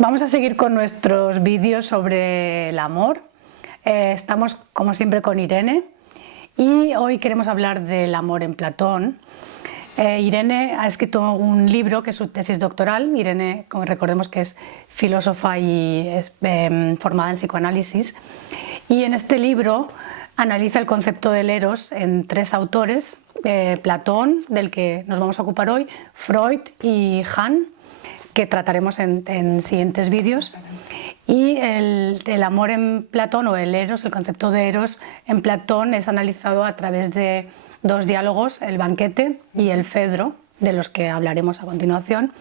Vamos a seguir con nuestros vídeos sobre el amor. Estamos como siempre con Irene y hoy queremos hablar del amor en Platón. Irene ha escrito un libro que es su tesis doctoral. Irene, como recordemos, que es filósofa y es formada en psicoanálisis, y en este libro analiza el concepto del eros en tres autores: Platón, del que nos vamos a ocupar hoy, Freud y Hahn, que trataremos en siguientes vídeos. Y el amor en Platón, o el eros, el concepto de eros en Platón, es analizado a través de dos diálogos, el banquete y el Fedro, de los que hablaremos a continuación.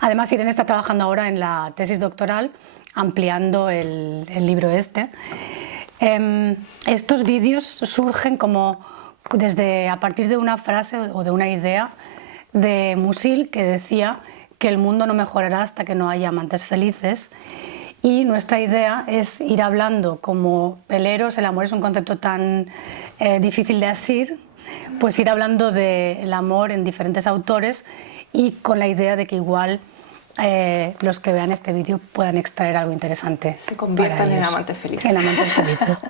Además, Irene está trabajando ahora en la tesis doctoral, ampliando el libro este. Estos vídeos surgen como a partir de una frase o de una idea de Musil, que decía que el mundo no mejorará hasta que no haya amantes felices, y nuestra idea es ir hablando, como el eros, el amor es un concepto tan difícil de asir, pues ir hablando del amor en diferentes autores, y con la idea de que igual los que vean este vídeo puedan extraer algo interesante. Se conviertan en amantes felices. En amantes felices.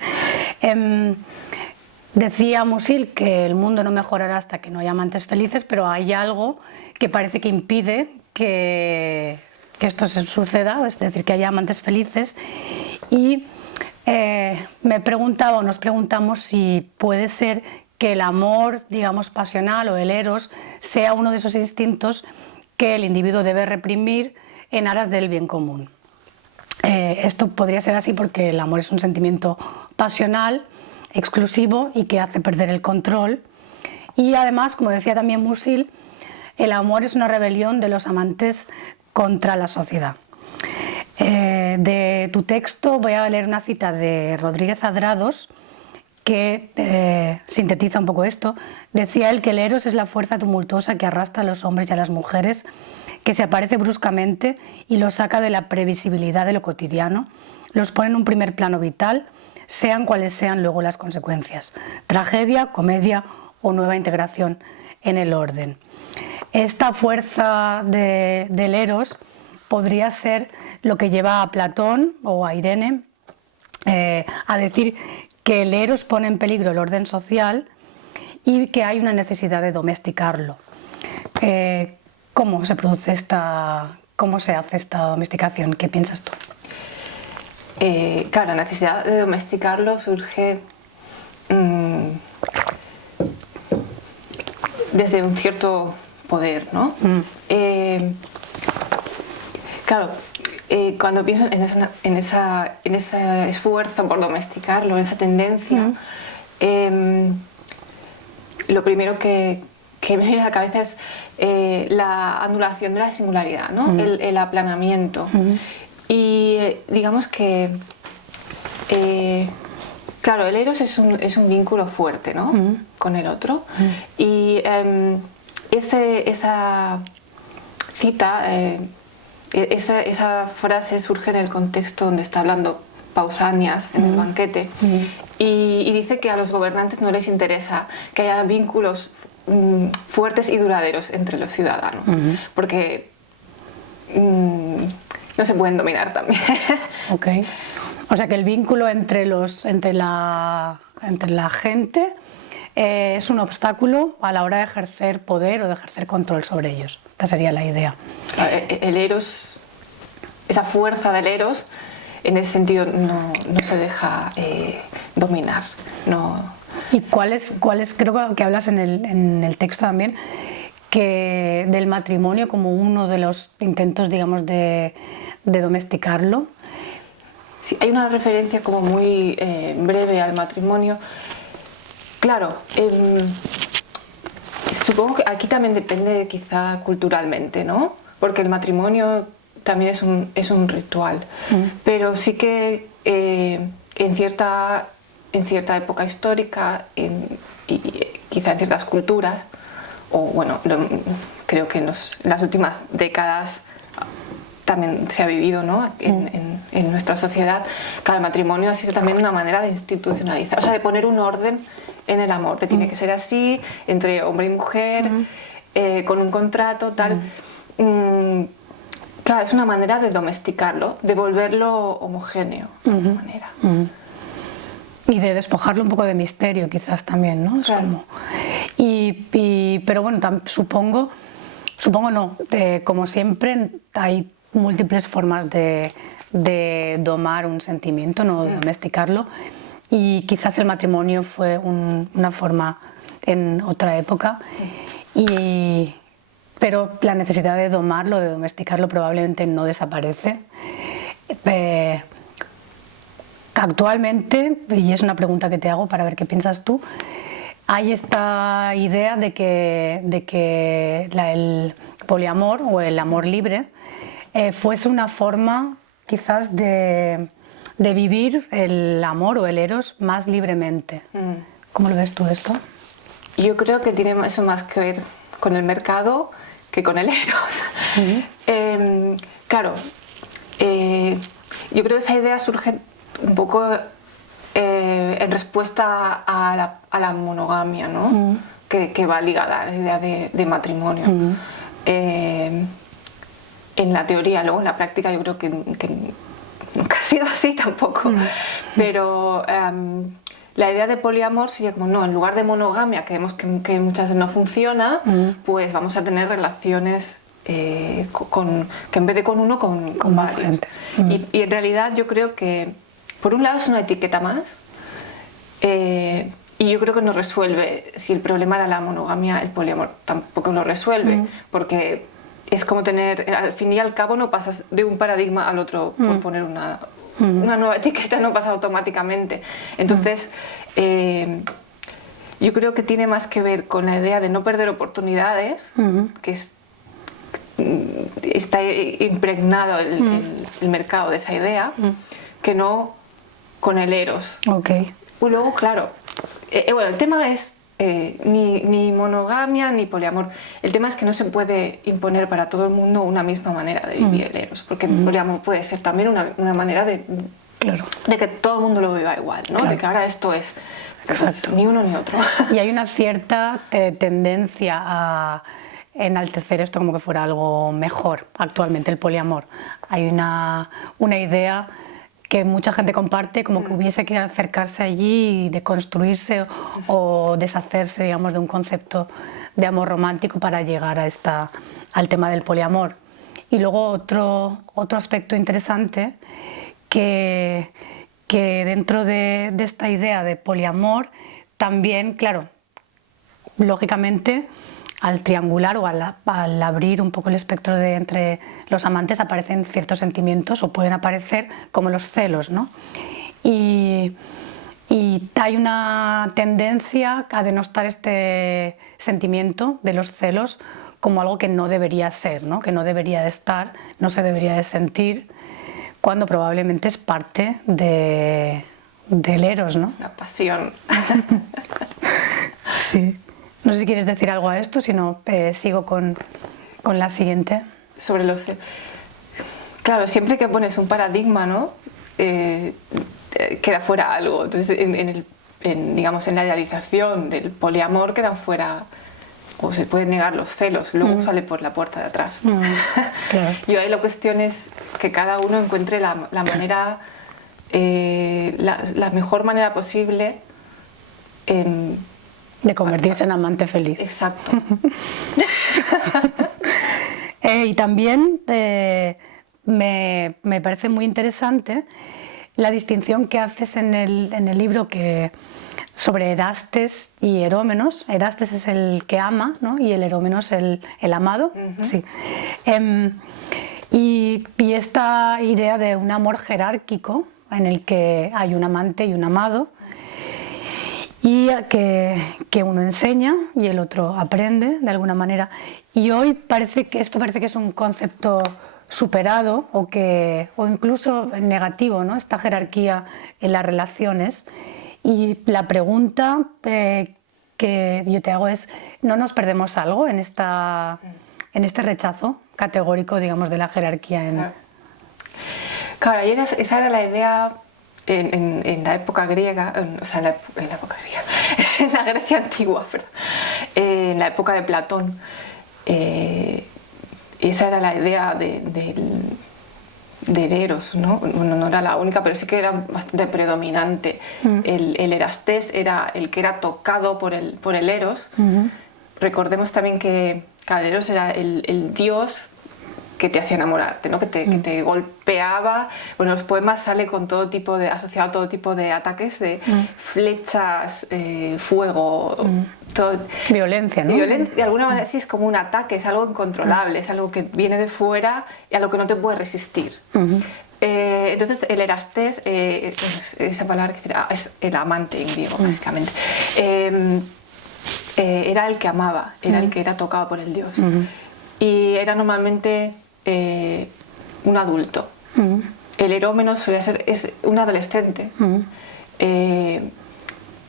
Decía Musil que el mundo no mejorará hasta que no haya amantes felices, pero hay algo que parece que impide que esto se suceda, es decir, que haya amantes felices. Y me preguntaba, o nos preguntamos, si puede ser que el amor, digamos, pasional, o el eros, sea uno de esos instintos que el individuo debe reprimir en aras del bien común. Esto podría ser así porque el amor es un sentimiento pasional, exclusivo, y que hace perder el control. Y además, como decía también Musil, el amor es una rebelión de los amantes contra la sociedad. De tu texto voy a leer una cita de Rodríguez Adrados que sintetiza un poco esto. Decía él que el eros es la fuerza tumultuosa que arrastra a los hombres y a las mujeres, que se aparece bruscamente y los saca de la previsibilidad de lo cotidiano, los pone en un primer plano vital, sean cuales sean luego las consecuencias: tragedia, comedia o nueva integración en el orden. Esta fuerza del eros podría ser lo que lleva a Platón o a Irene a decir que el eros pone en peligro el orden social y que hay una necesidad de domesticarlo. ¿Cómo se produce cómo se hace esta domesticación? ¿Qué piensas tú? Claro, la necesidad de domesticarlo surge desde un cierto poder, ¿no? Claro, cuando pienso en ese esfuerzo por domesticarlo, en esa tendencia, lo primero que me viene a la cabeza es la anulación de la singularidad, ¿no? El aplanamiento. Y digamos que, claro, el eros es un vínculo fuerte, ¿no? Con el otro. Y esa cita, esa frase surge en el contexto donde está hablando Pausanias en el banquete, y dice que a los gobernantes no les interesa que haya vínculos fuertes y duraderos entre los ciudadanos, porque no se pueden dominar también. Okay. O sea que el vínculo entre la gente es un obstáculo a la hora de ejercer poder o de ejercer control sobre ellos. Esa sería la idea. El eros, esa fuerza del eros, en ese sentido no se deja dominar. No. ¿Y cuáles creo que hablas en el texto también, que del matrimonio como uno de los intentos, digamos, de domesticarlo? Sí, hay una referencia como muy breve al matrimonio. Claro, supongo que aquí también depende quizá culturalmente, ¿no? Porque el matrimonio también es un ritual, pero sí que en cierta época histórica y quizá en ciertas culturas, o bueno, creo que en las últimas décadas también se ha vivido, ¿no? en nuestra sociedad, que el matrimonio ha sido también una manera de institucionalizar, o sea, de poner un orden en el amor, que tiene que ser así, entre hombre y mujer, con un contrato, tal. Claro, es una manera de domesticarlo, de volverlo homogéneo, de alguna manera. Y de despojarlo un poco de misterio, quizás también, ¿no? Es Claro. como... pero bueno, supongo no, como siempre hay múltiples formas de domar un sentimiento, ¿no? De domesticarlo, y quizás el matrimonio fue una forma en otra época, pero la necesidad de domarlo, de domesticarlo, probablemente no desaparece. Actualmente, y es una pregunta que te hago para ver qué piensas tú, hay esta idea de que el poliamor o el amor libre fuese una forma quizás de vivir el amor o el eros más libremente. ¿Cómo lo ves tú esto? Yo creo que tiene eso más que ver con el mercado que con el eros. Claro, yo creo que esa idea surge un poco en respuesta a la monogamia, ¿no? Que va ligada a la idea de matrimonio. En la teoría, luego en la práctica yo creo que nunca ha sido así tampoco. Pero la idea de poliamor sería como, no, en lugar de monogamia, que vemos que muchas veces no funciona, pues vamos a tener relaciones que en vez de con uno, con más varios. gente. Y en realidad yo creo que, por un lado, es una etiqueta más, y yo creo que no resuelve. Si el problema era la monogamia, el poliamor tampoco lo resuelve, porque es como tener, al fin y al cabo no pasas de un paradigma al otro por poner una nueva etiqueta, no pasa automáticamente. Entonces, yo creo que tiene más que ver con la idea de no perder oportunidades, que está impregnado el mercado de esa idea, que no con el eros. Okay. Y luego, claro, bueno, el tema es ni monogamia ni poliamor. El tema es que no se puede imponer para todo el mundo una misma manera de vivir el eros, porque el poliamor puede ser también una manera de que todo el mundo lo viva igual, ¿no? Claro. De que ahora esto es pues, ni uno ni otro. Y hay una cierta tendencia a enaltecer esto como que fuera algo mejor actualmente, el poliamor. Hay una idea que mucha gente comparte, como que hubiese que acercarse allí y deconstruirse o deshacerse, digamos, de un concepto de amor romántico para llegar al tema del poliamor. Y luego otro aspecto interesante que dentro de esta idea de poliamor también, claro, lógicamente al triangular o al abrir un poco el espectro entre los amantes aparecen ciertos sentimientos o pueden aparecer como los celos, ¿no? Y hay una tendencia a denostar este sentimiento de los celos como algo que no debería ser, ¿no? Que no debería de estar, no se debería de sentir, cuando probablemente es parte del eros, ¿no? La pasión. Sí. No sé si quieres decir algo a esto, si no sigo con la siguiente. Sobre los... Claro, siempre que pones un paradigma, ¿no? Queda fuera algo. Entonces, digamos, en la idealización del poliamor quedan fuera, o se pueden negar los celos, luego sale por la puerta de atrás. Claro. Y ahí la cuestión es que cada uno encuentre la manera, la mejor manera posible de convertirse en amante feliz. Exacto. Y también me parece muy interesante la distinción que haces en el libro sobre Erastes y Erómenos. Erastes es el que ama, ¿no? Y el Erómenos el amado. Sí. Y esta idea de un amor jerárquico en el que hay un amante y un amado, y que uno enseña y el otro aprende de alguna manera. Y hoy parece que es un concepto superado o incluso negativo, ¿no? Esta jerarquía en las relaciones. Y la pregunta que yo te hago es, ¿no nos perdemos algo en este rechazo categórico, digamos, de la jerarquía? Claro, esa era la idea en la época griega, o sea, en la época griega, en la Grecia antigua, en la época de Platón. esa era la idea del Eros, ¿no? Bueno, no era la única, pero sí que era bastante predominante. El Erastés era el que era tocado por el Eros. Recordemos también que el Eros era el dios que te hacía enamorarte, ¿no? que te golpeaba. Bueno, los poemas sale con asociado a todo tipo de ataques, de flechas, fuego, todo. Violencia, ¿no? De alguna manera sí es como un ataque, es algo incontrolable, es algo que viene de fuera y a lo que no te puedes resistir. Entonces el Erastés, esa palabra que es el amante en griego, básicamente, era el que amaba, era el que era tocado por el dios. Y era normalmente un adulto. El erómeno es un adolescente.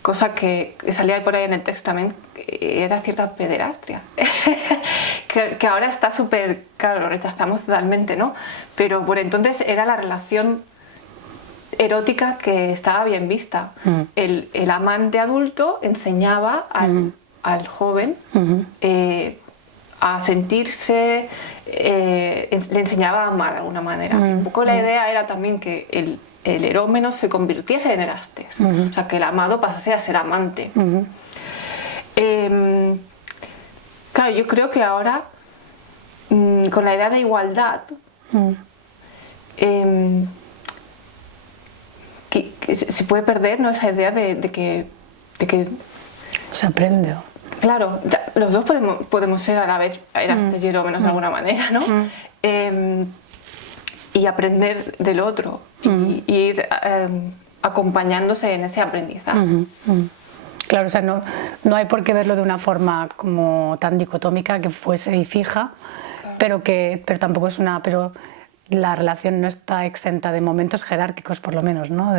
Cosa que salía por ahí en el texto también, era cierta pederastia. que ahora está súper, claro, lo rechazamos totalmente, ¿no? Pero por entonces era la relación erótica que estaba bien vista. El amante adulto enseñaba al joven a sentirse, le enseñaba a amar de alguna manera. Un poco la idea era también que el erómeno se convirtiese en Erastés, o sea, que el amado pasase a ser amante. Claro, yo creo que ahora, con la idea de igualdad, que se puede perder, ¿no? Esa idea de que se aprende. Claro, los dos podemos ser a la vez Erastés y erómenos de alguna manera, ¿no? Y aprender del otro y ir acompañándose en ese aprendizaje. Claro, o sea, no hay por qué verlo de una forma como tan dicotómica, que fuese y fija, claro. pero tampoco es pero la relación no está exenta de momentos jerárquicos, por lo menos, ¿no?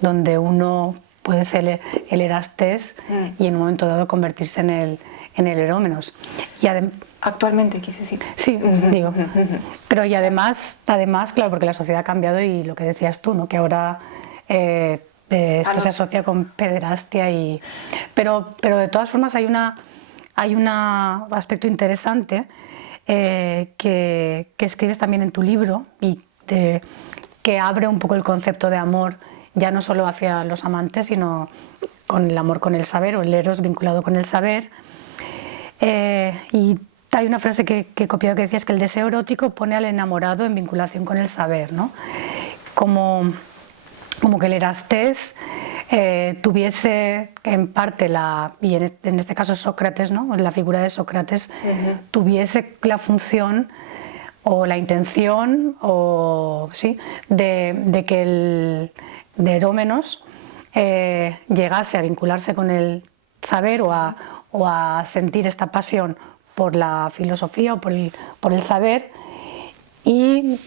Donde uno puede ser el Erastés y en un momento dado convertirse en el erómenos. Actualmente, quise decir. Sí, digo. Pero y además, claro, porque la sociedad ha cambiado y lo que decías tú, ¿no? Que ahora esto se asocia con pederastia pero de todas formas hay un aspecto interesante que escribes también en tu libro y que abre un poco el concepto de amor, ya no solo hacia los amantes, sino con el amor con el saber, o el eros vinculado con el saber. Y hay una frase que he copiado que decías que el deseo erótico pone al enamorado en vinculación con el saber, ¿no? Como que el Erastés tuviese en parte y en este caso Sócrates, ¿no? La figura de Sócrates tuviese la función o la intención de que el de Erómenos llegase a vincularse con el saber o a sentir esta pasión por la filosofía o por el saber, y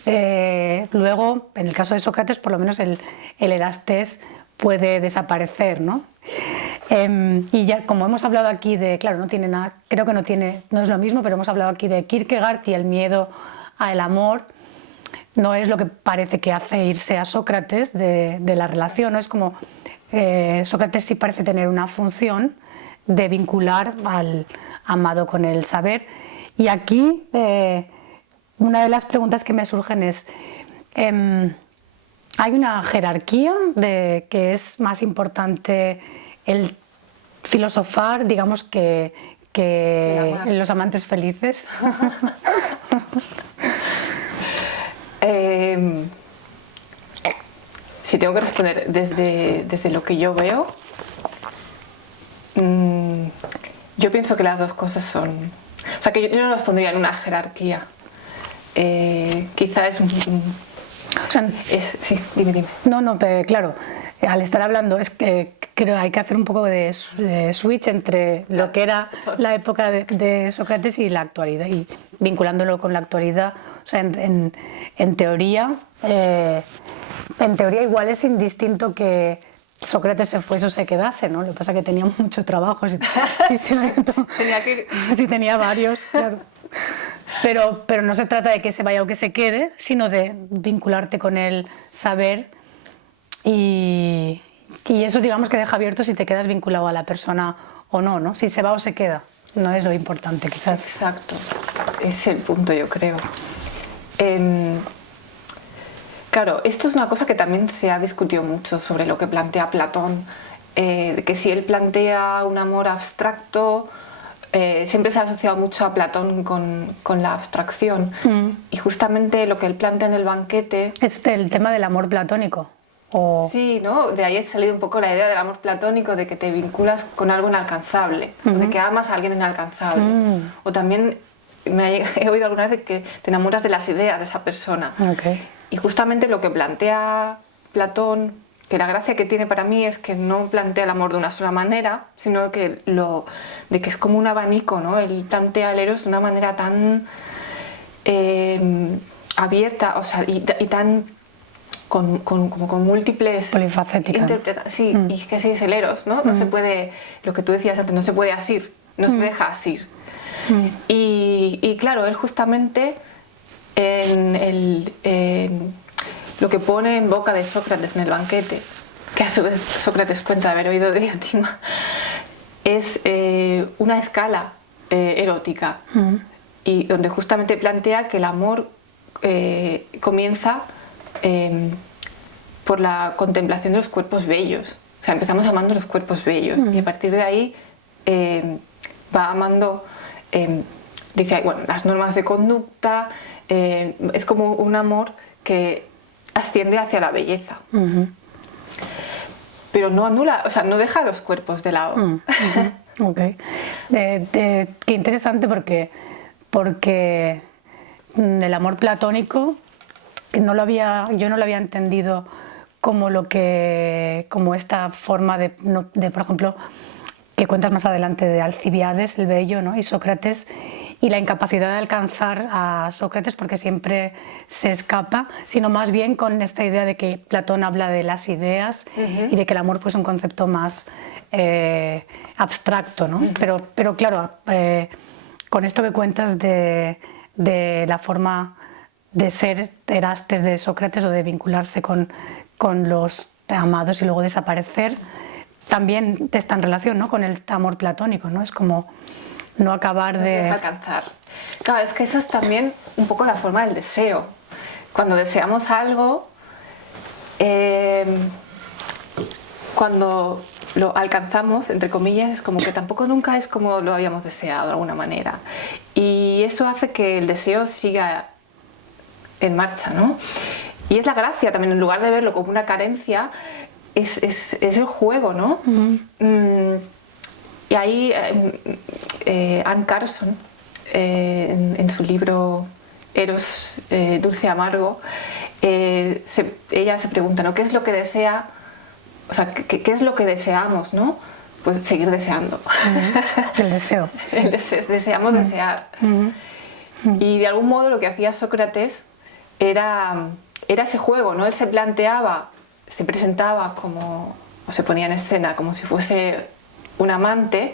luego, en el caso de Sócrates, por lo menos el Erastés puede desaparecer, ¿no? Y ya, como hemos hablado aquí claro, no tiene nada, creo que no es lo mismo, pero hemos hablado aquí de Kierkegaard y el miedo al amor. No es lo que parece que hace irse a Sócrates de la relación, ¿no? Es como Sócrates sí parece tener una función de vincular al amado con el saber. Y aquí una de las preguntas que me surgen es, ¿hay una jerarquía de que es más importante el filosofar, digamos, que los amantes felices? Si tengo que responder desde lo que yo veo, yo pienso que las dos cosas son... O sea, que yo no los pondría en una jerarquía. Quizá es O sea, sí, dime. No, pero claro, al estar hablando es que creo que hay que hacer un poco de switch entre lo que era la época de Sócrates y la actualidad, y vinculándolo con la actualidad. O sea, en teoría igual es indistinto que Sócrates se fuese o se quedase, ¿no? Lo que pasa es que tenía mucho trabajo, tenía varios, claro. Pero no se trata de que se vaya o que se quede, sino de vincularte con el saber, y eso, digamos, que deja abierto si te quedas vinculado a la persona o no, ¿no? Si se va o se queda, no es lo importante, quizás. Exacto. es el punto, yo creo. Claro, esto es una cosa que también se ha discutido mucho sobre lo que plantea Platón, que si él plantea un amor abstracto, siempre se ha asociado mucho a Platón con la abstracción. Y justamente lo que él plantea en el banquete... Es el tema del amor platónico. Sí, ¿no? De ahí ha salido un poco la idea del amor platónico, de que te vinculas con algo inalcanzable, o de que amas a alguien inalcanzable. O también he oído alguna vez de que te enamoras de las ideas de esa persona. Okay. Y justamente lo que plantea Platón, que la gracia que tiene para mí es que no plantea el amor de una sola manera, sino de que es como un abanico, ¿no? Él plantea el eros de una manera tan abierta, o sea, y tan como con múltiples polifacéticas. Sí, y que así es el eros, ¿no? No se puede, lo que tú decías antes, no se puede asir, no se deja asir. Y claro, él justamente lo que pone en boca de Sócrates en el banquete, que a su vez Sócrates cuenta haber oído de Diotima, es una escala erótica, y donde justamente plantea que el amor comienza por la contemplación de los cuerpos bellos. O sea, empezamos amando los cuerpos bellos y a partir de ahí va amando, dice, bueno, las normas de conducta, es como un amor que asciende hacia la belleza. Pero no anula, o sea, no deja los cuerpos de lado. Okay. Qué interesante porque el amor platónico yo no lo había entendido como esta forma de, por ejemplo, que cuentas más adelante de Alcibiades, el bello, ¿no? Y Sócrates, y la incapacidad de alcanzar a Sócrates porque siempre se escapa, sino más bien con esta idea de que Platón habla de las ideas y de que el amor fuese un concepto más abstracto, ¿no? Pero claro, con esto que cuentas de la forma de ser Erastes de Sócrates o de vincularse con los amados y luego desaparecer, también está en relación, ¿no?, con el amor platónico, ¿no? Es como no acabar no se deja alcanzar. Claro, es que eso es también un poco la forma del deseo. Cuando deseamos algo, cuando lo alcanzamos, entre comillas, es como que tampoco nunca es como lo habíamos deseado de alguna manera. Y eso hace que el deseo siga en marcha, ¿no? Y es la gracia también, en lugar de verlo como una carencia, es el juego, ¿no? Y ahí Anne Carson, en su libro Eros, dulce y amargo, ella se pregunta, ¿no?, ¿qué es lo que desea? O sea, ¿qué es lo que deseamos, no? Pues seguir deseando. El deseo. Sí. Deseamos desear. Y de algún modo lo que hacía Sócrates era ese juego, ¿no? Él se planteaba, se presentaba como, o se ponía en escena como si fuese un amante,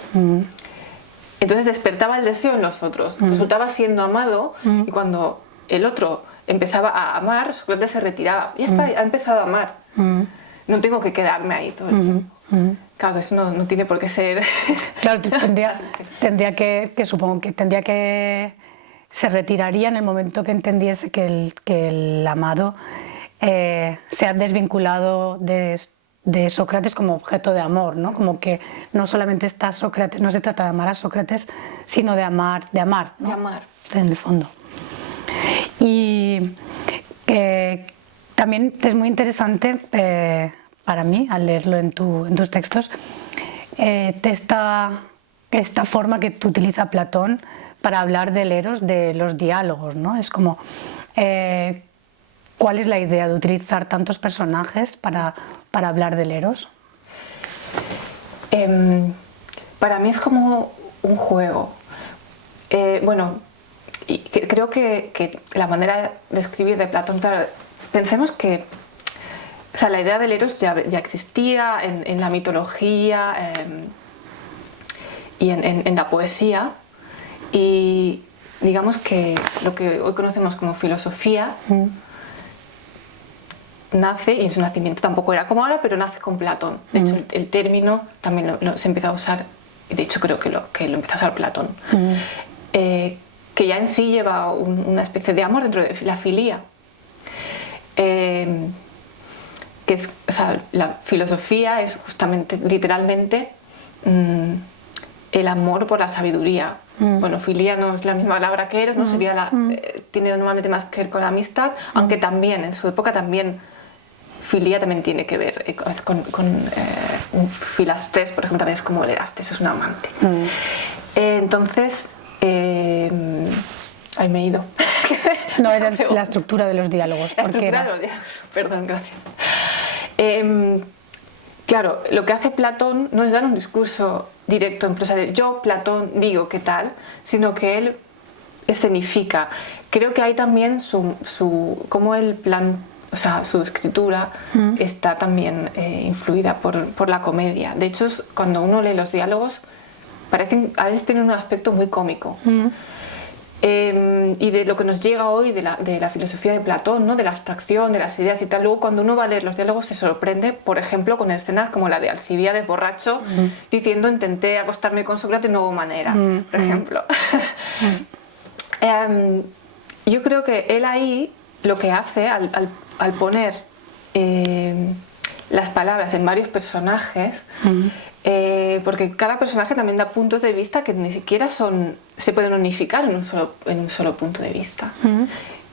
entonces despertaba el deseo en los otros, resultaba siendo amado, y cuando el otro empezaba a amar, Sócrates se retiraba, ya está, ha empezado a amar, no tengo que quedarme ahí todo el tiempo. Claro, eso no tiene por qué ser... Claro, tendría que supongo que tendría que... se retiraría en el momento que entendiese que el amado se ha desvinculado de Sócrates como objeto de amor, ¿no? Como que no solamente está Sócrates, no se trata de amar a Sócrates, sino de amar, ¿no? De amar. En el fondo. Y también es muy interesante para mí, al leerlo en tus textos, esta forma que utiliza Platón para hablar del eros, de los diálogos, ¿no? Es como, ¿cuál es la idea de utilizar tantos personajes para hablar del eros? Para mí es como un juego. Bueno, y creo que la manera de escribir de Platón, claro, pensemos que, o sea, la idea del eros ya existía en la mitología y en la poesía, y digamos que lo que hoy conocemos como filosofía nace, y en su nacimiento tampoco era como ahora, pero nace con Platón. De hecho, el término también se empieza a usar, y de hecho creo que lo empieza a usar Platón. que ya en sí lleva una especie de amor dentro de la filía. Que es, o sea, la filosofía es justamente, literalmente, el amor por la sabiduría. Bueno, filía no es la misma palabra que eres, ¿no? Sería tiene normalmente más que ver con la amistad, aunque también, en su época también, filía también tiene que ver con un Filastés, por ejemplo, también es como el Erastes, es un amante. Entonces, ahí me he ido. No, era la estructura de los diálogos. La estructura de los diálogos, perdón, gracias. Claro, lo que hace Platón no es dar un discurso directo en prosa de yo, Platón, digo qué tal, sino que él escenifica. Creo que hay también como el plan, o sea, su escritura está también influida por la comedia. De hecho, cuando uno lee los diálogos, a veces tienen un aspecto muy cómico. Y de lo que nos llega hoy de la filosofía de Platón, ¿no? De la abstracción, de las ideas y tal. Luego, cuando uno va a leer los diálogos, se sorprende, por ejemplo, con escenas como la de Alcibíades borracho, diciendo intenté acostarme con Sócrates, no hubo manera, por ejemplo. Yo creo que él ahí lo que hace al poner las palabras en varios personajes, porque cada personaje también da puntos de vista que ni siquiera se pueden unificar en un solo punto de vista.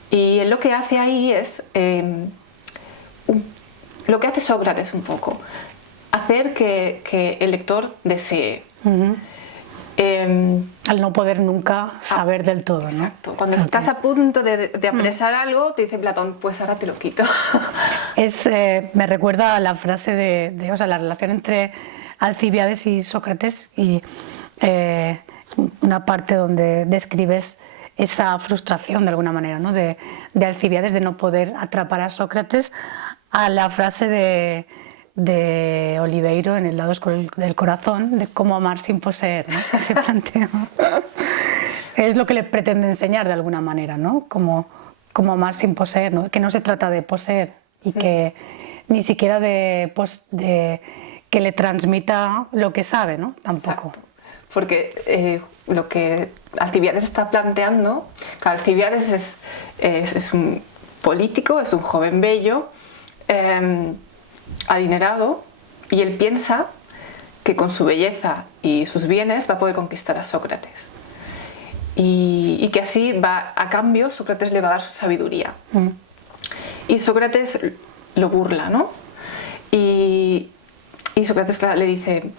Y él lo que hace ahí es lo que hace Sócrates un poco, hacer que el lector desee. Al no poder nunca saber del todo, ¿no? Exacto. Cuando estás a punto de apresar algo, te dice Platón, pues ahora te lo quito. Me recuerda a la frase o sea, la relación entre Alcibíades y Sócrates, y una parte donde describes esa frustración de alguna manera, ¿no? de Alcibíades de no poder atrapar a Sócrates, a la frase de Oliveiro en El lado oscuro del corazón, de cómo amar sin poseer, ¿no? Que se plantea. Es lo que le pretende enseñar de alguna manera, ¿no? Cómo amar sin poseer, ¿no? Que no se trata de poseer y que ni siquiera de que le transmita lo que sabe, ¿no? Tampoco. Exacto. Porque lo que Alcibíades está planteando, que Alcibíades es un político, es un joven bello, adinerado, y él piensa que con su belleza y sus bienes va a poder conquistar a Sócrates. Y que así a cambio Sócrates le va a dar su sabiduría. Y Sócrates lo burla, ¿no? Y Sócrates le dice,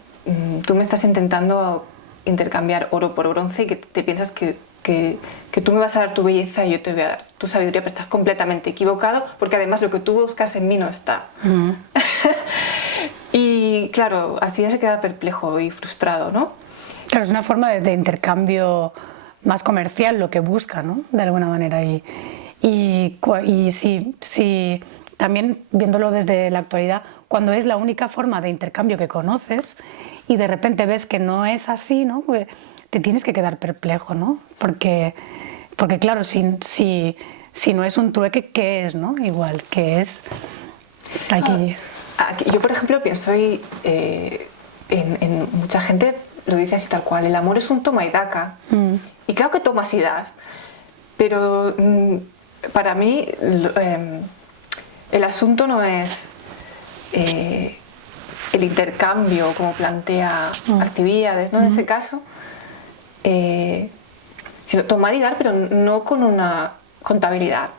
tú me estás intentando intercambiar oro por bronce y que te piensas que tú me vas a dar tu belleza y yo te voy a dar tu sabiduría, pero estás completamente equivocado, porque además lo que tú buscas en mí no está. Y claro, así ya se queda perplejo y frustrado, ¿no? Claro, es una forma de intercambio más comercial lo que busca, ¿no? De alguna manera. Y si también viéndolo desde la actualidad, cuando es la única forma de intercambio que conoces y de repente ves que no es así, ¿no? Pues te tienes que quedar perplejo, ¿no? Porque claro, si no es un trueque, ¿qué es, no? Igual, ¿qué es? Yo, por ejemplo, pienso en mucha gente lo dice así tal cual, el amor es un toma y daca. Y claro que tomas y das, pero para mí el asunto no es el intercambio como plantea Alcibíades, ¿no? En ese caso, sino tomar y dar, pero no con una contabilidad.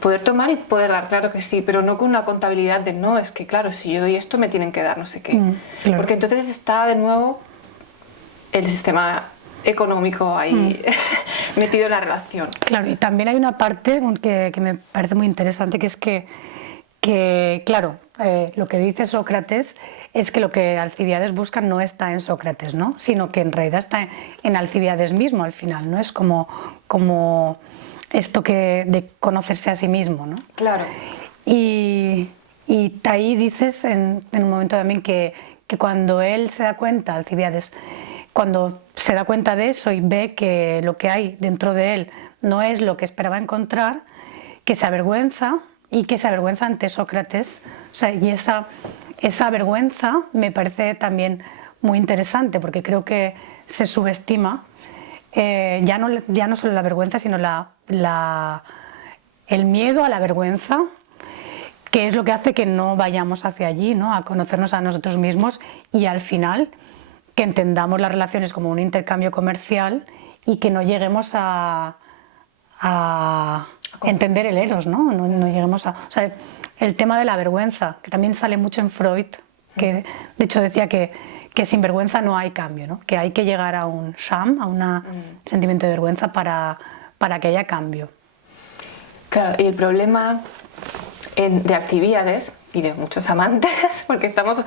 Poder tomar y poder dar, claro que sí, pero no con una contabilidad de no, es que claro, si yo doy esto me tienen que dar no sé qué. Claro. Porque entonces está de nuevo el sistema económico ahí metido en la relación. Claro, y también hay una parte que me parece muy interesante, que es que claro, lo que dice Sócrates es que lo que Alcibíades busca no está en Sócrates, ¿no? Sino que en realidad está en Alcibíades mismo al final, ¿no? Es como esto de conocerse a sí mismo, ¿no? Claro. Y ahí dices en un momento también que cuando él se da cuenta, Alcibíades, cuando se da cuenta de eso y ve que lo que hay dentro de él no es lo que esperaba encontrar, que se avergüenza y que se avergüenza ante Sócrates. O sea, y esa vergüenza me parece también muy interesante, porque creo que se subestima ya no solo la vergüenza, sino el miedo a la vergüenza, que es lo que hace que no vayamos hacia allí, ¿no? A conocernos a nosotros mismos y al final que entendamos las relaciones como un intercambio comercial y que no lleguemos a entender el eros, ¿no? No lleguemos a... O sea, el tema de la vergüenza, que también sale mucho en Freud, que de hecho decía que sin vergüenza no hay cambio, ¿no? Que hay que llegar a un Scham, a un sentimiento de vergüenza para que haya cambio. Claro, y el problema de Alcibíades y de muchos amantes, porque estamos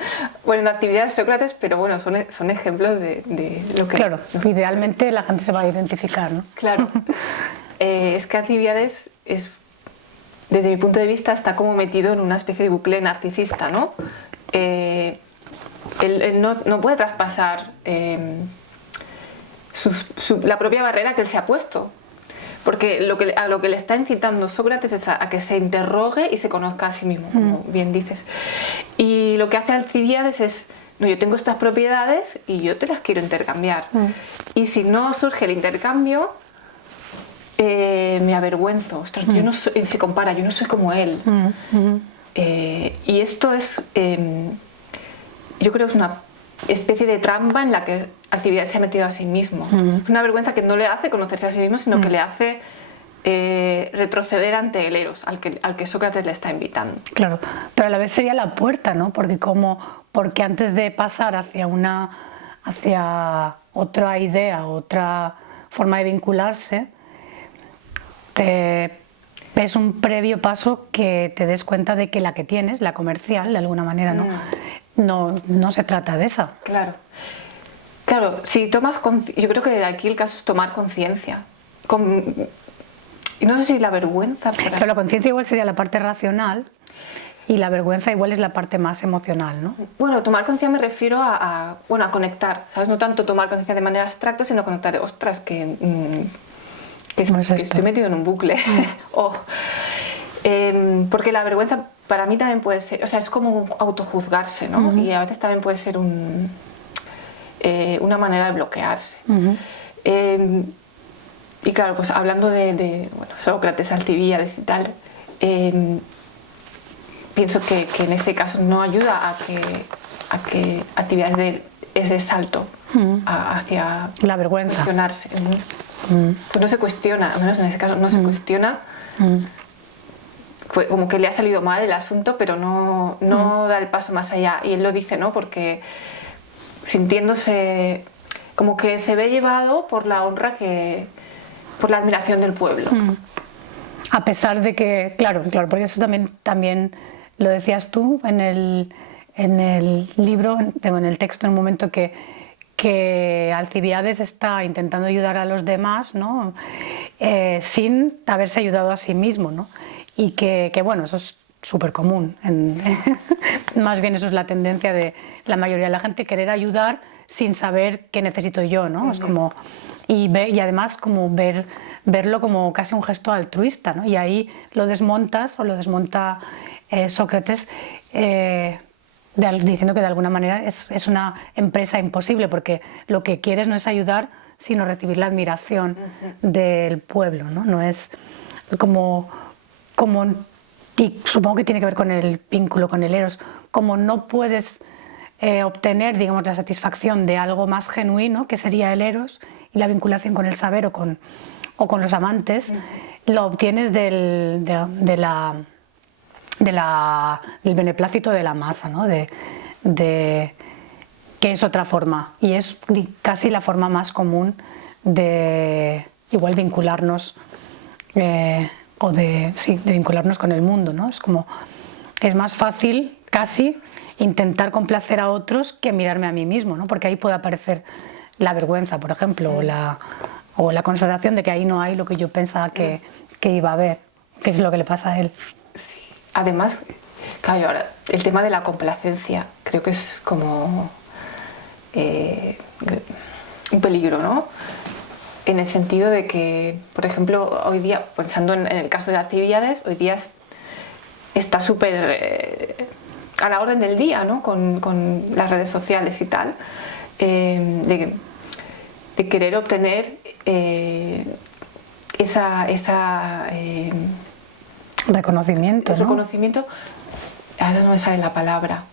poniendo actividades de Sócrates, pero bueno, son ejemplos de lo que... Claro, idealmente la gente se va a identificar, ¿no? Claro, es que Alcibíades es, desde mi punto de vista, está como metido en una especie de bucle narcisista, ¿no? Él no puede traspasar la propia barrera que él se ha puesto. Porque a lo que le está incitando Sócrates es a que se interrogue y se conozca a sí mismo, como bien dices. Y lo que hace Alcibíades es, no, yo tengo estas propiedades y yo te las quiero intercambiar. Y si no surge el intercambio, me avergüenzo. Ostras, yo no soy, se compara, yo no soy como él. Y esto es, yo creo que es una especie de trampa en la que Alcibíades se ha metido a sí mismo. Una vergüenza que no le hace conocerse a sí mismo, sino que le hace retroceder ante el eros, al que Sócrates le está invitando. Claro, pero a la vez sería la puerta, ¿no? Porque antes de pasar hacia otra idea, otra forma de vincularse, es un previo paso que te des cuenta de que la que tienes, la comercial, de alguna manera, no se trata de esa. Claro. Claro, si tomas yo creo que aquí el caso es tomar conciencia. Y no sé si la vergüenza... Pero la conciencia igual sería la parte racional y la vergüenza igual es la parte más emocional, ¿no? Bueno, tomar conciencia me refiero a conectar, ¿sabes? No tanto tomar conciencia de manera abstracta, sino conectar de, ostras, que estoy metido en un bucle. Porque la vergüenza para mí también puede ser, o sea, es como autojuzgarse, ¿no? Y a veces también puede ser una manera de bloquearse. Y claro, pues hablando de Sócrates, Alcibíades y tal, pienso que en ese caso no ayuda a que Alcibíades dé ese salto hacia la vergüenza, cuestionarse. Pues no se cuestiona, al menos en ese caso no se cuestiona. Pues como que le ha salido mal el asunto, pero no da el paso más allá. Y él lo dice, ¿no? Porque sintiéndose como que se ve llevado por la honra por la admiración del pueblo. A pesar de que, claro, porque eso también lo decías tú en el libro, en el texto, en un momento que Alcibíades está intentando ayudar a los demás, ¿no? Sin haberse ayudado a sí mismo, ¿no? Y que bueno, eso es súper común. Más bien eso es la tendencia de la mayoría de la gente, querer ayudar sin saber qué necesito yo, ¿no? Es como, y además como verlo como casi un gesto altruista, ¿no? Y ahí lo desmontas o lo desmonta Sócrates diciendo que de alguna manera es una empresa imposible porque lo que quieres no es ayudar sino recibir la admiración del pueblo, ¿no? No es como y supongo que tiene que ver con el vínculo con el eros, como no puedes obtener, digamos, la satisfacción de algo más genuino, que sería el eros y la vinculación con el saber o con los amantes, lo obtienes del beneplácito de la masa, ¿no? Que es otra forma y es casi la forma más común de igual vincularnos de vincularnos con el mundo, ¿no? Es más fácil casi intentar complacer a otros que mirarme a mí mismo, ¿no? Porque ahí puede aparecer la vergüenza, por ejemplo, o la constatación de que ahí no hay lo que yo pensaba que iba a haber, que es lo que le pasa a él. Sí. Además, claro, ahora el tema de la complacencia creo que es como un peligro, ¿no? En el sentido de que, por ejemplo, hoy día, pensando en el caso de Alcibíades, hoy día está súper a la orden del día, ¿no? Con las redes sociales y tal, de de querer obtener reconocimiento, ¿no? reconocimiento, ahora no me sale la palabra,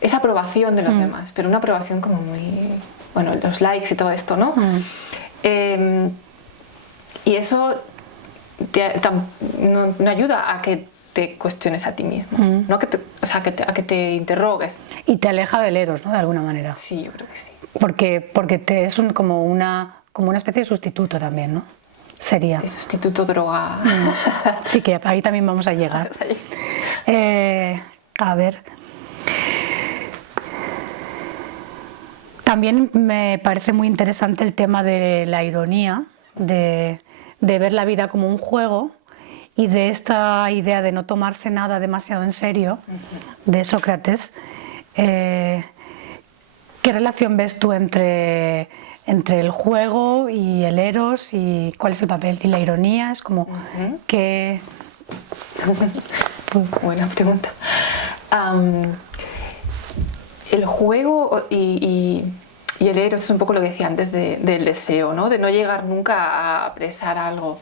esa aprobación de los demás, pero una aprobación como muy, bueno, los likes y todo esto, ¿no? Y eso no ayuda a que te cuestiones a ti mismo, ¿no? O sea, a que te interrogues. Y te aleja del eros, ¿no? De alguna manera. Sí, yo creo que sí. Porque es como una especie de sustituto también, ¿no? Sería. De sustituto droga. Sí, que ahí también vamos a llegar. A ver. También me parece muy interesante el tema de la ironía, de ver la vida como un juego y de esta idea de no tomarse nada demasiado en serio, de Sócrates. ¿Qué relación ves tú entre el juego y el eros y cuál es el papel de la ironía? Es como que... Buena pregunta. El juego y el eros es un poco lo que decía antes del deseo, ¿no? De no llegar nunca a apresar algo.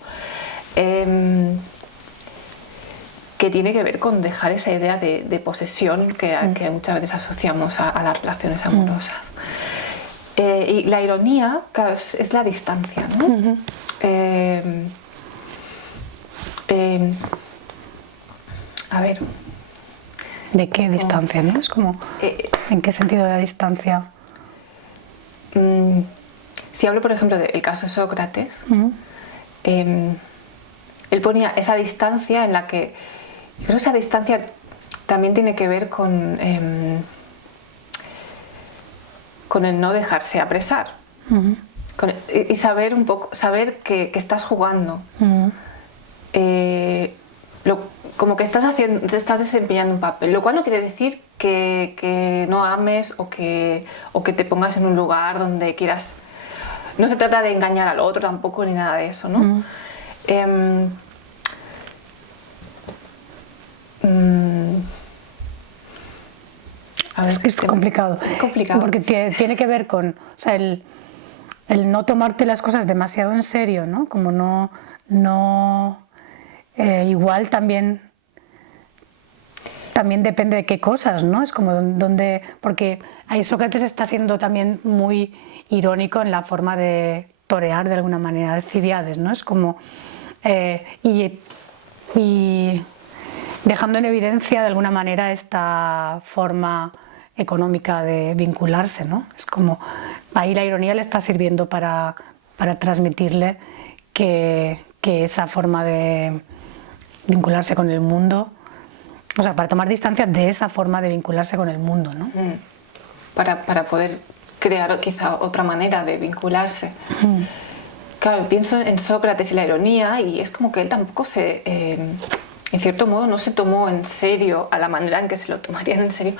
Que tiene que ver con dejar esa idea de posesión que muchas veces asociamos a las relaciones amorosas. Y la ironía, claro, es la distancia, ¿no? A ver. ¿De qué distancia, no? Es como, ¿en qué sentido la distancia? Si hablo, por ejemplo, del caso de Sócrates, él ponía esa distancia en la que... Yo creo que esa distancia también tiene que ver con el no dejarse apresar. Y saber un poco, saber que estás jugando. Como que te estás desempeñando un papel, lo cual no quiere decir que no ames o que te pongas en un lugar donde quieras. No se trata de engañar al otro tampoco ni nada de eso, ¿no? A ver, es que es complicado. Es complicado. Porque tiene que ver con, o sea, el no tomarte las cosas demasiado en serio, ¿no? Como igual también depende de qué cosas, ¿no? Es como donde, porque ahí Sócrates está siendo también muy irónico en la forma de torear de alguna manera Alcibiades, ¿no? Es como y dejando en evidencia de alguna manera esta forma económica de vincularse, ¿no? Es como ahí la ironía le está sirviendo para transmitirle que esa forma de vincularse con el mundo, o sea, para tomar distancia de esa forma de vincularse con el mundo, ¿no? Para poder crear quizá otra manera de vincularse. Claro, pienso en Sócrates y la ironía y es como que él tampoco en cierto modo no se tomó en serio a la manera en que se lo tomarían en serio,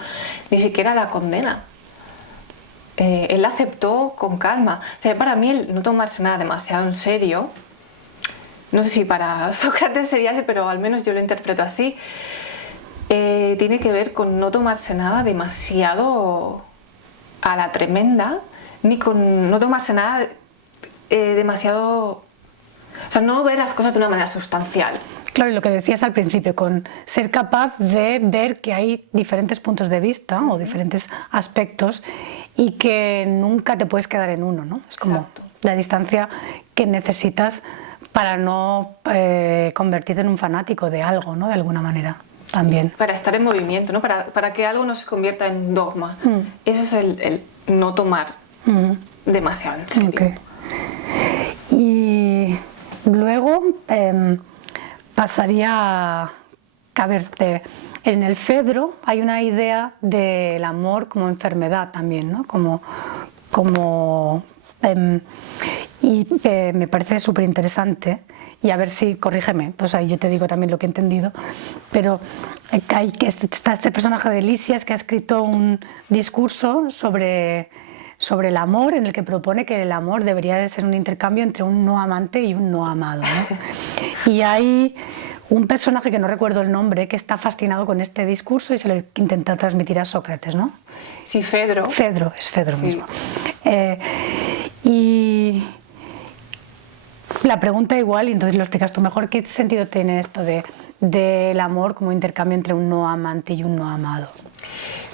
ni siquiera la condena. Él la aceptó con calma. O sea, para mí el no tomarse nada demasiado en serio, no sé si para Sócrates sería así, pero al menos yo lo interpreto así, tiene que ver con no tomarse nada demasiado a la tremenda, ni con no tomarse nada demasiado... O sea, no ver las cosas de una manera sustancial. Claro, y lo que decías al principio, con ser capaz de ver que hay diferentes puntos de vista o diferentes aspectos y que nunca te puedes quedar en uno, ¿no? Es como Exacto. La distancia que necesitas para no convertirte en un fanático de algo, ¿no? De alguna manera también. Para estar en movimiento, ¿no? Para que algo no se convierta en dogma. Eso es el no tomar demasiado en serio. Okay. Y luego pasaría a verte. En el Fedro hay una idea del amor como enfermedad también, ¿no? Me parece súper interesante. Y a ver si, corrígeme, pues ahí yo te digo también lo que he entendido, pero está este personaje de Lisias que ha escrito un discurso sobre el amor, en el que propone que el amor debería de ser un intercambio entre un no amante y un no amado, ¿no? Y hay un personaje que no recuerdo el nombre que está fascinado con este discurso y se lo intenta transmitir a Sócrates, ¿no? Sí, Fedro. Fedro, es Fedro sí. mismo. Y la pregunta igual, y entonces lo explicas tú mejor, ¿qué sentido tiene esto del amor como intercambio entre un no amante y un no amado?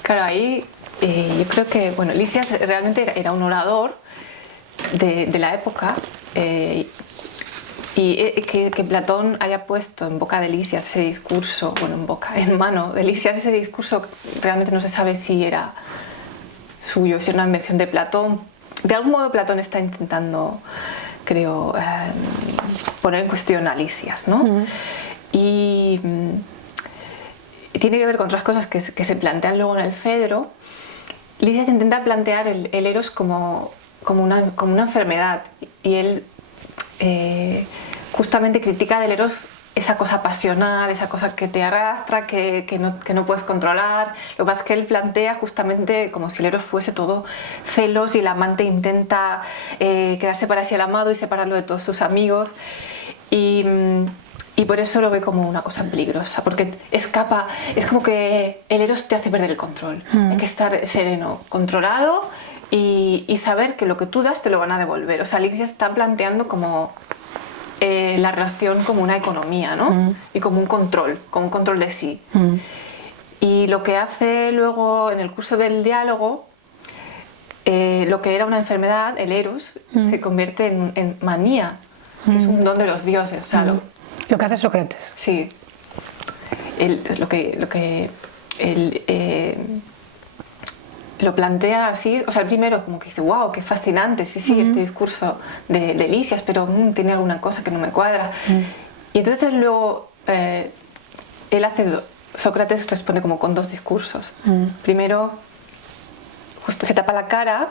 Claro, ahí yo creo que, bueno, Lisias realmente era un orador de la época, y que Platón haya puesto en boca de Lisias ese discurso, bueno, en mano de Lisias ese discurso, realmente no se sabe si era suyo, si era una invención de Platón. De algún modo Platón está intentando, creo, poner en cuestión a Lisias, ¿no? Y tiene que ver con otras cosas que se plantean luego en el Fedro. Lisias intenta plantear el eros como una enfermedad, y él justamente critica del eros esa cosa pasional, esa cosa que te arrastra, que no puedes controlar. Lo que pasa es que él plantea justamente como si el eros fuese todo celos, y el amante intenta quedarse para sí el amado y separarlo de todos sus amigos, y por eso lo ve como una cosa peligrosa, porque escapa, es como que el eros te hace perder el control. Hay que estar sereno, controlado, y saber que lo que tú das te lo van a devolver. O sea, Lisias está planteando como la relación como una economía, ¿no? Y como un control de sí. Y lo que hace luego en el curso del diálogo, lo que era una enfermedad, el eros, se convierte en manía, que es un don de los dioses. O sea, lo que hace Sócrates. Sí. Es lo que él lo plantea así. O sea, el primero como que dice, wow, qué fascinante, sí, este discurso de Lisias, pero tiene alguna cosa que no me cuadra. Y entonces luego Sócrates responde como con dos discursos. Primero, justo se tapa la cara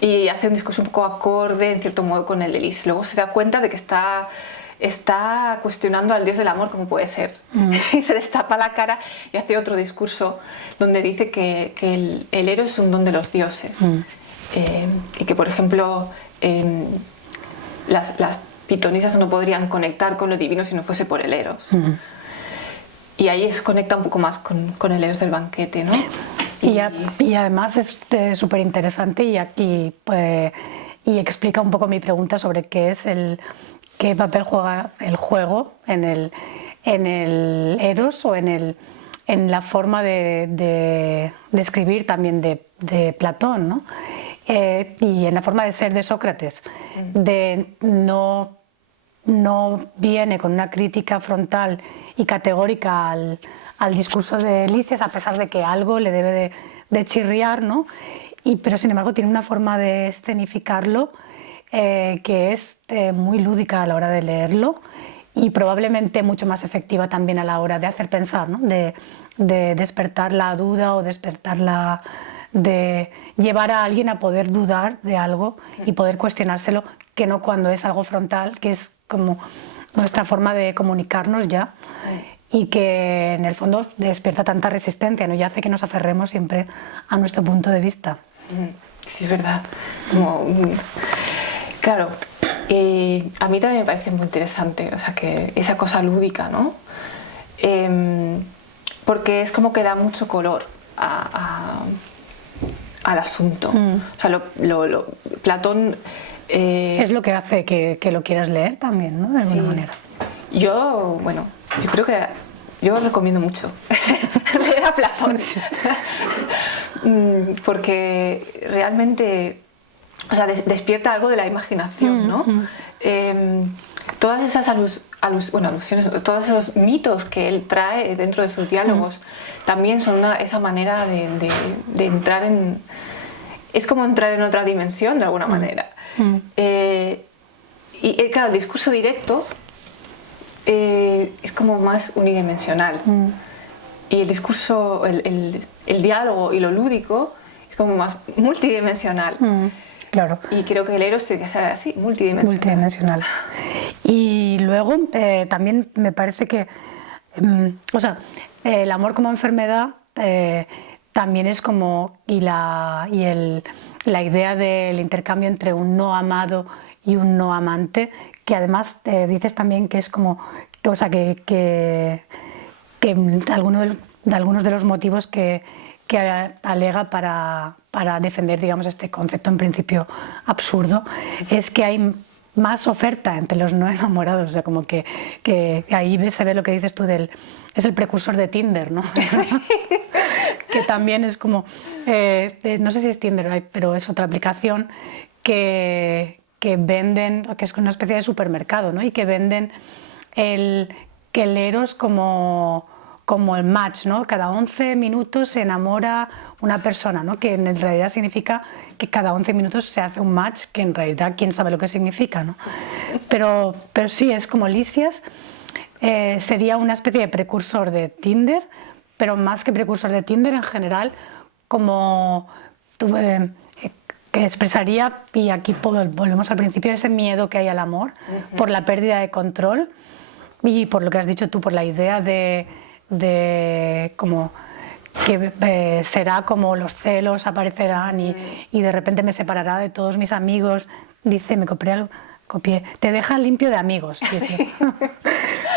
y hace un discurso un poco acorde, en cierto modo, con el de Lisias. Luego se da cuenta de que está cuestionando al dios del amor, como puede ser. Y se destapa la cara y hace otro discurso donde dice que el eros es un don de los dioses. Y que, por ejemplo, las pitonisas no podrían conectar con lo divino si no fuese por el eros. Y ahí se conecta un poco más con el eros del banquete, ¿no? Y además es súper interesante, y aquí y explica un poco mi pregunta sobre qué papel juega el juego en el eros, o en la forma de escribir también de Platón, ¿no? Y en la forma de ser de Sócrates, no viene con una crítica frontal y categórica al discurso de Lisias, a pesar de que algo le debe de chirriar, ¿no? Pero sin embargo tiene una forma de escenificarlo que es muy lúdica a la hora de leerlo, y probablemente mucho más efectiva también a la hora de hacer pensar, ¿no? de despertar la duda, o de llevar a alguien a poder dudar de algo y poder cuestionárselo, que no cuando es algo frontal, que es como nuestra forma de comunicarnos ya, y que en el fondo despierta tanta resistencia, ¿no? Y hace que nos aferremos siempre a nuestro punto de vista. Sí, es verdad. Claro, a mí también me parece muy interesante, o sea, que esa cosa lúdica, ¿no? Porque es como que da mucho color al asunto. O sea, Platón... es lo que hace que lo quieras leer también, ¿no? De alguna manera. Yo creo que yo recomiendo mucho leer a Platón. Porque realmente, o sea, despierta algo de la imaginación, ¿no? Todas esas alusiones, todos esos mitos que él trae dentro de sus diálogos también son esa manera de entrar en... Es como entrar en otra dimensión, de alguna manera. Y claro, el discurso directo es como más unidimensional. Y el discurso, el diálogo y lo lúdico es como más multidimensional. Claro. Y creo que el eros tiene que ser así, multidimensional. Y luego también me parece que, o sea, el amor como enfermedad también es como, la idea del intercambio entre un no amado y un no amante, que además dices también que es como, o sea, que algunos de los motivos que alega para defender, digamos, este concepto en principio absurdo, es que hay más oferta entre los no enamorados, o sea, como que ahí se ve lo que dices tú es el precursor de Tinder, ¿no? Que también es como, no sé si es Tinder, pero es otra aplicación que venden, que es una especie de supermercado, ¿no? Y que venden el Eros como el match, ¿no? Cada 11 minutos se enamora una persona, ¿no? Que en realidad significa que cada 11 minutos se hace un match, que en realidad quién sabe lo que significa, ¿no? Pero sí, es como Lisias, sería una especie de precursor de Tinder, pero más que precursor de Tinder en general, como que expresaría, y aquí volvemos al principio, ese miedo que hay al amor, por la pérdida de control y por lo que has dicho tú, por la idea de como que será como los celos aparecerán y de repente me separará de todos mis amigos. Dice, me copié, te deja limpio de amigos. Dice.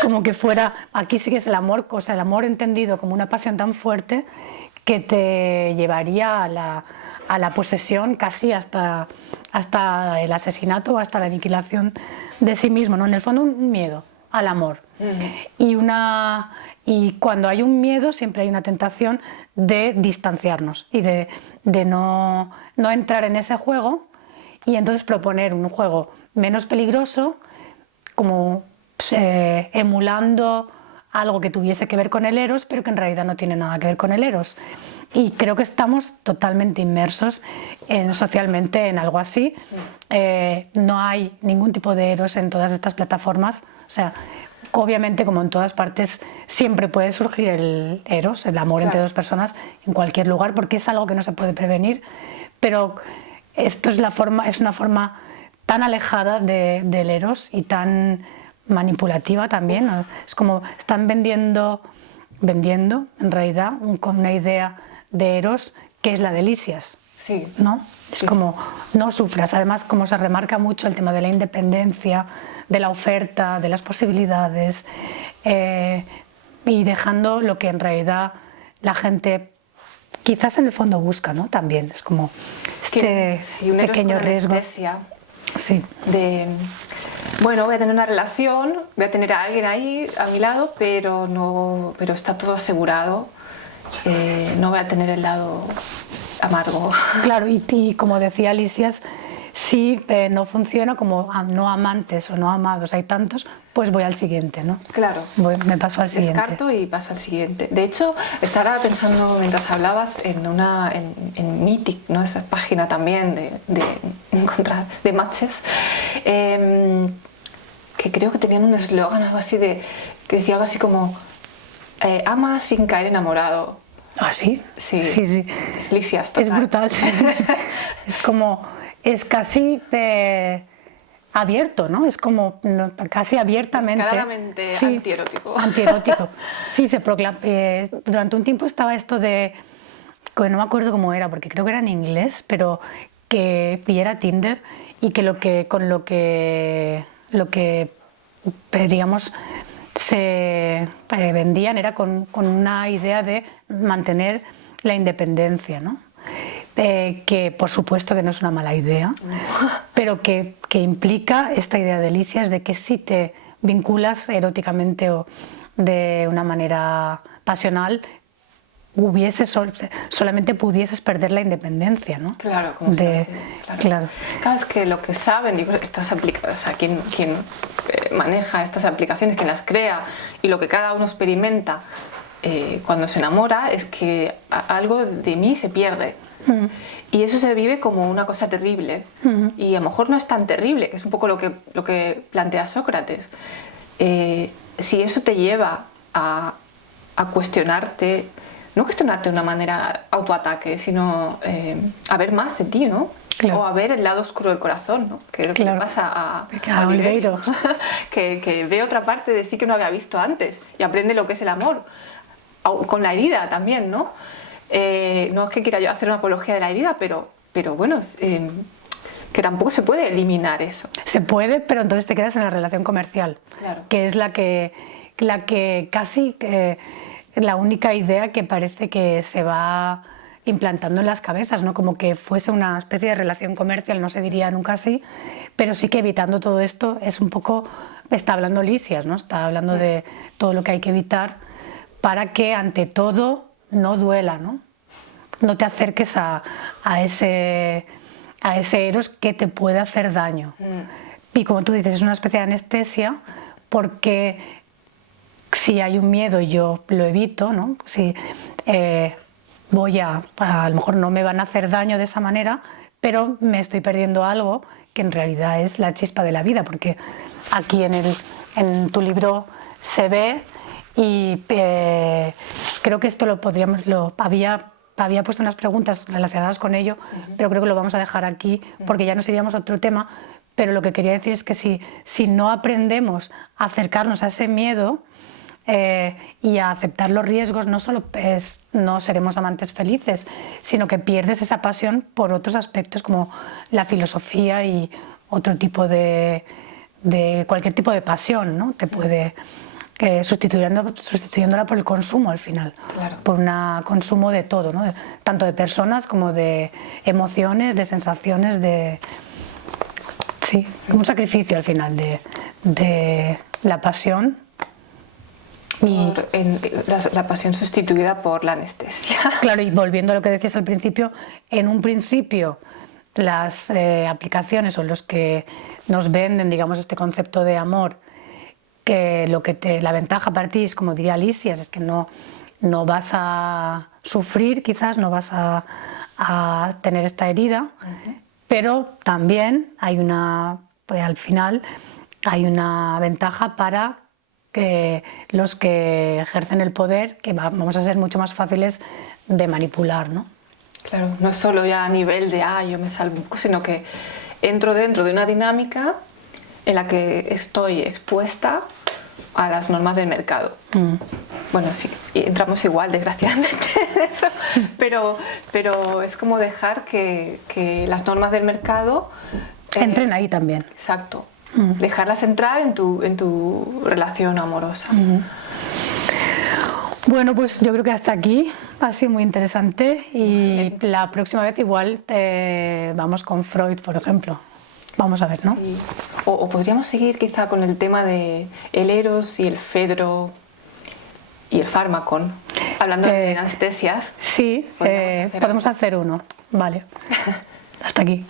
Como que fuera, aquí sí que es el amor, el amor entendido como una pasión tan fuerte que te llevaría a la posesión casi hasta el asesinato o hasta la aniquilación de sí mismo, ¿no? En el fondo un miedo al amor. Y cuando hay un miedo siempre hay una tentación de distanciarnos y de no entrar en ese juego y entonces proponer un juego menos peligroso, como emulando algo que tuviese que ver con el Eros, pero que en realidad no tiene nada que ver con el Eros. Y creo que estamos totalmente inmersos socialmente en algo así. No hay ningún tipo de Eros en todas estas plataformas. O sea, obviamente, como en todas partes, siempre puede surgir el Eros, el amor entre dos personas, en cualquier lugar, porque es algo que no se puede prevenir. Pero esto es una forma tan alejada del Eros y tan manipulativa también, ¿no? Es como están vendiendo en realidad con una idea de Eros que es la de Lisias, sí, ¿no? Es como no sufras, además como se remarca mucho el tema de la independencia, de la oferta, de las posibilidades, y dejando lo que en realidad la gente quizás en el fondo busca, ¿no? También es como este pequeño riesgo. Sí. Bueno, voy a tener una relación, voy a tener a alguien ahí a mi lado, pero está todo asegurado. No voy a tener el lado amargo. Claro, y como decía Lisias, si no funciona, como no amantes o no amados hay tantos, pues voy al siguiente, ¿no? Claro. Me paso al siguiente. Descarto y paso al siguiente. De hecho, estaba pensando mientras hablabas en Mythic, ¿no? Esa página también de matches, que creo que tenían un eslogan, algo así que decía algo así como ama sin caer enamorado. ¿Ah, sí? Sí. Es Lisias, total. Es brutal, sí. es casi abierto, ¿no? Es como casi abiertamente. Descaradamente antierótico. Antierótico. Sí, se proclama. Durante un tiempo estaba esto de, que no me acuerdo cómo era, porque creo que era en inglés, pero que era Tinder y que con lo que digamos se vendían era con una idea de mantener la independencia, ¿no? Que por supuesto que no es una mala idea, pero que implica esta idea de Lisias de que si te vinculas eróticamente o de una manera pasional, solamente pudieses perder la independencia, ¿no? Claro, como claro, es que lo que saben estas aplicaciones, o sea, quien maneja estas aplicaciones, quien las crea y lo que cada uno experimenta cuando se enamora es que algo de mí se pierde. Y eso se vive como una cosa terrible. Y a lo mejor no es tan terrible, que es un poco lo que plantea Sócrates. Si eso te lleva a cuestionarte, no cuestionarte de una manera autoataque, sino a ver más de ti, ¿no? Claro. O a ver el lado oscuro del corazón, ¿no? Que es lo que le pasa a Oliveiro. que ve otra parte de sí que no había visto antes y aprende lo que es el amor. Con la herida también, ¿no? No es que quiera yo hacer una apología de la herida, pero bueno, que tampoco se puede eliminar eso. Se puede, pero entonces te quedas en la relación comercial, claro. Que es la que casi la única idea que parece que se va implantando en las cabezas, ¿no? Como que fuese una especie de relación comercial, no se diría nunca así, pero sí que evitando todo esto es un poco, está hablando Lisias, ¿no? Está hablando de todo lo que hay que evitar para que ante todo no duela, ¿no? No te acerques a ese eros que te puede hacer daño. Y como tú dices, es una especie de anestesia, porque si hay un miedo yo lo evito, ¿no? Si a lo mejor no me van a hacer daño de esa manera, pero me estoy perdiendo algo que en realidad es la chispa de la vida, porque aquí en tu libro se ve, y creo que esto había puesto unas preguntas relacionadas con ello, pero creo que lo vamos a dejar aquí porque ya nos iríamos a otro tema. Pero lo que quería decir es que si no aprendemos a acercarnos a ese miedo y a aceptar los riesgos, no solo no seremos amantes felices, sino que pierdes esa pasión por otros aspectos como la filosofía y otro tipo de cualquier tipo de pasión, ¿no? Te puede sustituyéndola por el consumo al final, claro. Por un consumo de todo, ¿no? Tanto de personas como de emociones, de sensaciones, sí, un sacrificio al final de la pasión. La pasión sustituida por la anestesia. Claro, y volviendo a lo que decías al principio, en un principio las aplicaciones o los que nos venden, digamos, este concepto de amor, que la ventaja para ti es, como diría Lisias, es que no vas a sufrir, quizás no vas a tener esta herida, pero también pues al final hay una ventaja para que los que ejercen el poder, que vamos a ser mucho más fáciles de manipular, ¿no? Claro, no es solo ya a nivel de yo me salvo, sino que entro dentro de una dinámica en la que estoy expuesta a las normas del mercado. Bueno, sí, y entramos igual, desgraciadamente, en eso, pero es como dejar que las normas del mercado entren ahí también. Exacto. Dejarlas entrar en tu relación amorosa. Bueno, pues yo creo que hasta aquí ha sido muy interesante, y la próxima vez igual vamos con Freud, por ejemplo. Vamos a ver, ¿no? Sí. O podríamos seguir quizá con el tema de el eros y el fedro y el fármacon, hablando de anestesias. Sí, podemos hacer uno. Vale. Hasta aquí.